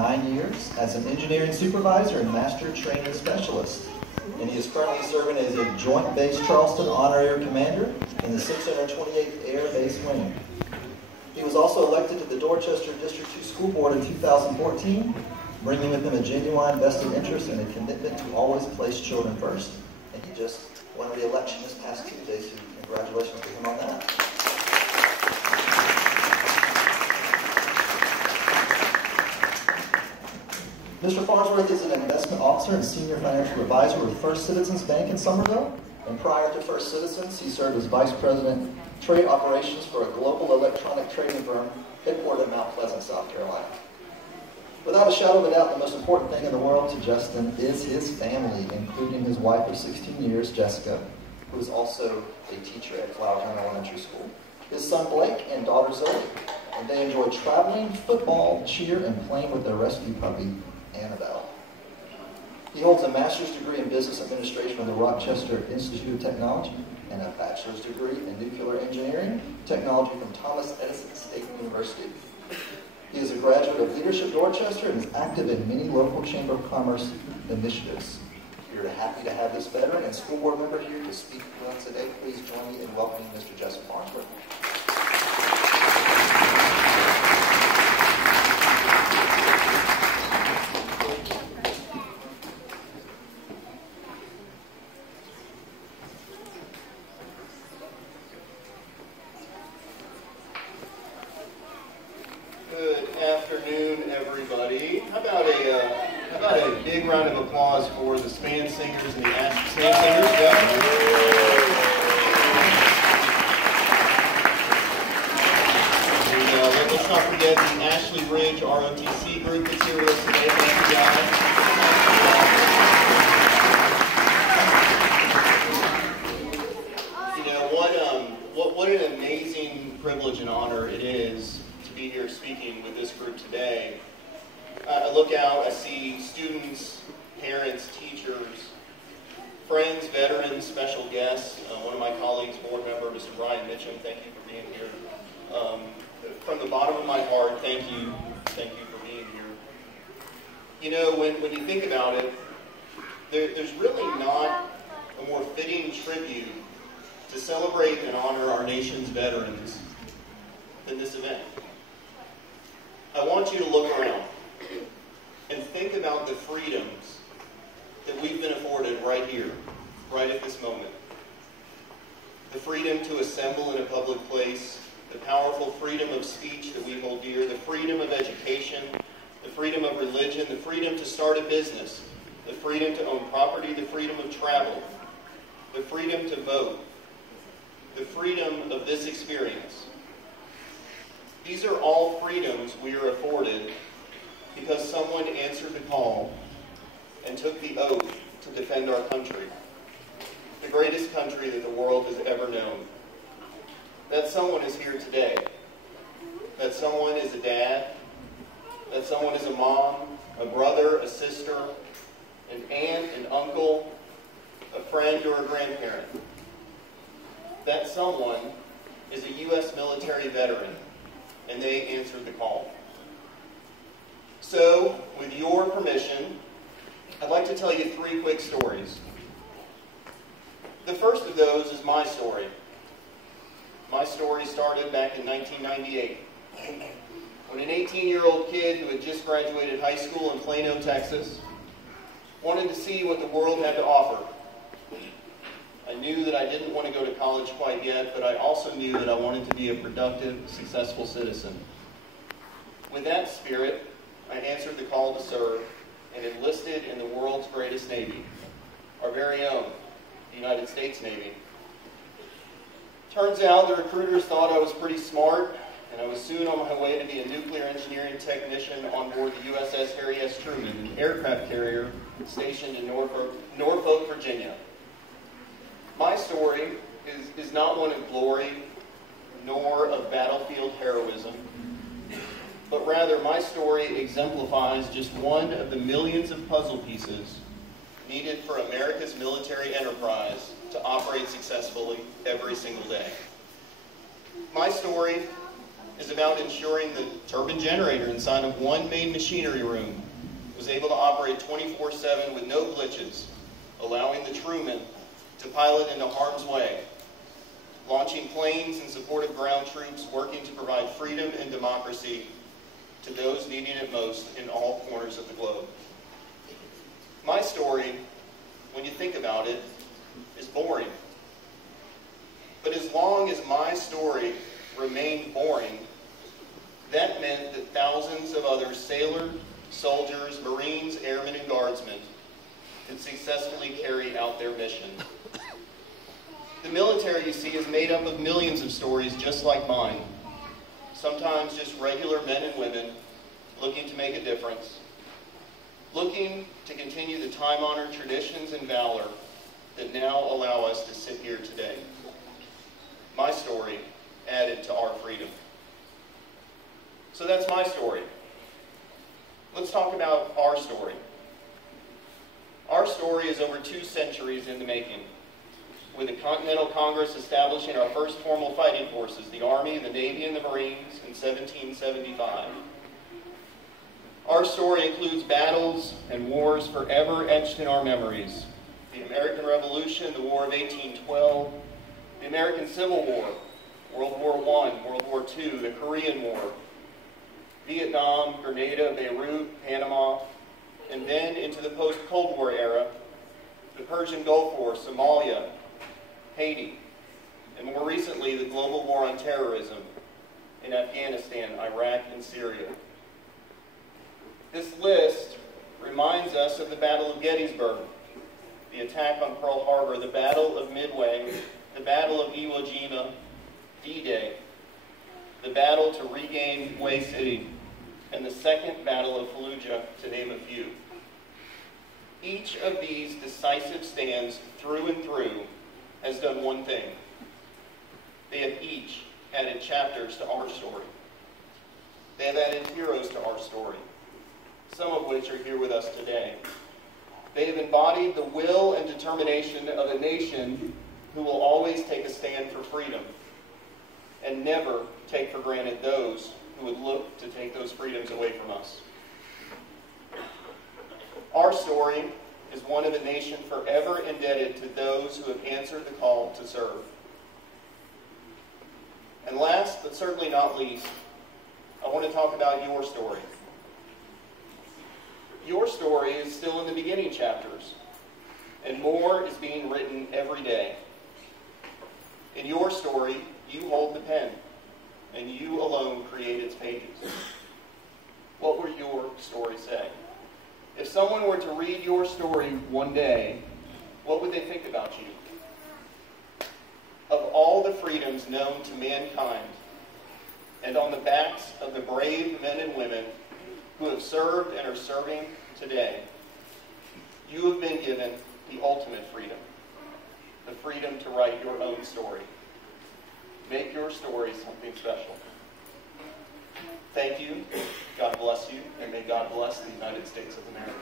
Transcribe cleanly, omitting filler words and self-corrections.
9 years as an engineering supervisor and master training specialist. And he is currently serving as a Joint Base Charleston Honorary Commander in the 628th Air Base Wing. He was also elected to the Dorchester District 2 School Board in 2014, bringing with him a genuine vested interest and a commitment to always place children first. And he just won re-election this past Tuesday, so congratulations to him on that. Mr. Farnsworth is an investment officer and senior financial advisor with First Citizens Bank in Somerville. And prior to First Citizens, he served as vice president trade operations for a global electronic trading firm headquartered in Mount Pleasant, South Carolina. Without a shadow of a doubt, the most important thing in the world to Justin is his family, including his wife of 16 years, Jessica, who is also a teacher at Flower County Elementary School, his son Blake and daughter Zoe. And they enjoy traveling, football, cheer, and playing with their rescue puppy, Annabelle. He holds a master's degree in business administration from the Rochester Institute of Technology and a bachelor's degree in nuclear engineering technology from Thomas Edison State University. He is a graduate of Leadership Dorchester and is active in many local Chamber of Commerce initiatives. We're happy to have this veteran and school board member here to speak with us today. Please join me in welcoming Mr. Justin Farnsworth. Big round of applause for the Spann singers and the Spann singers. Yeah. And let's not forget the Ashley Ridge ROTC group that's here with us today. Thank you guys. You know, what an amazing privilege and honor it is to be here speaking with this group today. I look out, I see students, parents, teachers, friends, veterans, special guests. One of my colleagues, board member, Mr. Brian Mitchum, thank you for being here. From the bottom of my heart, thank you for being here. You know, when you think about it, there's really not a more fitting tribute to celebrate and honor our nation's veterans than this event. I want you to look around and think about the freedoms that we've been afforded right here, right at this moment. The freedom to assemble in a public place, the powerful freedom of speech that we hold dear, the freedom of education, the freedom of religion, the freedom to start a business, the freedom to own property, the freedom of travel, the freedom to vote, the freedom of this experience. These are all freedoms we are afforded because someone answered the call and took the oath to defend our country, the greatest country that the world has ever known. That someone is here today. That someone is a dad. That someone is a mom, a brother, a sister, an aunt, an uncle, a friend, or a grandparent. That someone is a U.S. military veteran, and they answered the call. So, with your permission, I'd like to tell you 3 quick stories. The first of those is my story. My story started back in 1998, when an 18-year-old kid who had just graduated high school in Plano, Texas, wanted to see what the world had to offer. I knew that I didn't want to go to college quite yet, but I also knew that I wanted to be a productive, successful citizen. With that spirit, I answered the call to serve and enlisted in the world's greatest Navy, our very own, the United States Navy. Turns out the recruiters thought I was pretty smart, and I was soon on my way to be a nuclear engineering technician on board the USS Harry S. Truman, an aircraft carrier stationed in Norfolk, Virginia. My story is not one of glory, nor of battlefield heroism, but rather my story exemplifies just one of the millions of puzzle pieces needed for America's military enterprise to operate successfully every single day. My story is about ensuring the turbine generator inside of one main machinery room was able to operate 24/7 with no glitches, allowing the crewmen to pilot into harm's way, launching planes in support of ground troops working to provide freedom and democracy to those needing it most in all corners of the globe. My story, when you think about it, is boring. But as long as my story remained boring, that meant that thousands of other sailors, soldiers, Marines, airmen, and guardsmen could successfully carry out their mission. The military, you see, is made up of millions of stories just like mine. Sometimes just regular men and women looking to make a difference, looking to continue the time-honored traditions and valor that now allow us to sit here today. My story added to our freedom. So that's my story. Let's talk about our story. Our story is over 2 centuries in the making, with the Continental Congress establishing our first formal fighting forces, the Army, the Navy, and the Marines, in 1775. Our story includes battles and wars forever etched in our memories. The American Revolution, the War of 1812, the American Civil War, World War I, World War II, the Korean War, Vietnam, Grenada, Beirut, Panama, and then into the post-Cold War era, the Persian Gulf War, Somalia, Haiti, and more recently, the global war on terrorism in Afghanistan, Iraq, and Syria. This list reminds us of the Battle of Gettysburg, the attack on Pearl Harbor, the Battle of Midway, the Battle of Iwo Jima, D-Day, the battle to regain Hue City, and the Second Battle of Fallujah, to name a few. Each of these decisive stands through and through has done one thing. They have each added chapters to our story. They have added heroes to our story, some of which are here with us today. They have embodied the will and determination of a nation who will always take a stand for freedom and never take for granted those who would look to take those freedoms away from us. Our story is one of a nation forever indebted to those who have answered the call to serve. And last, but certainly not least, I want to talk about your story. Your story is still in the beginning chapters, and more is being written every day. In your story, you hold the pen, and you alone create its pages. What would your story say? If someone were to read your story one day, what would they think about you? Of all the freedoms known to mankind, and on the backs of the brave men and women who have served and are serving today, you have been given the ultimate freedom, the freedom to write your own story. Make your story something special. Thank you, God bless you, and may God bless the United States of America.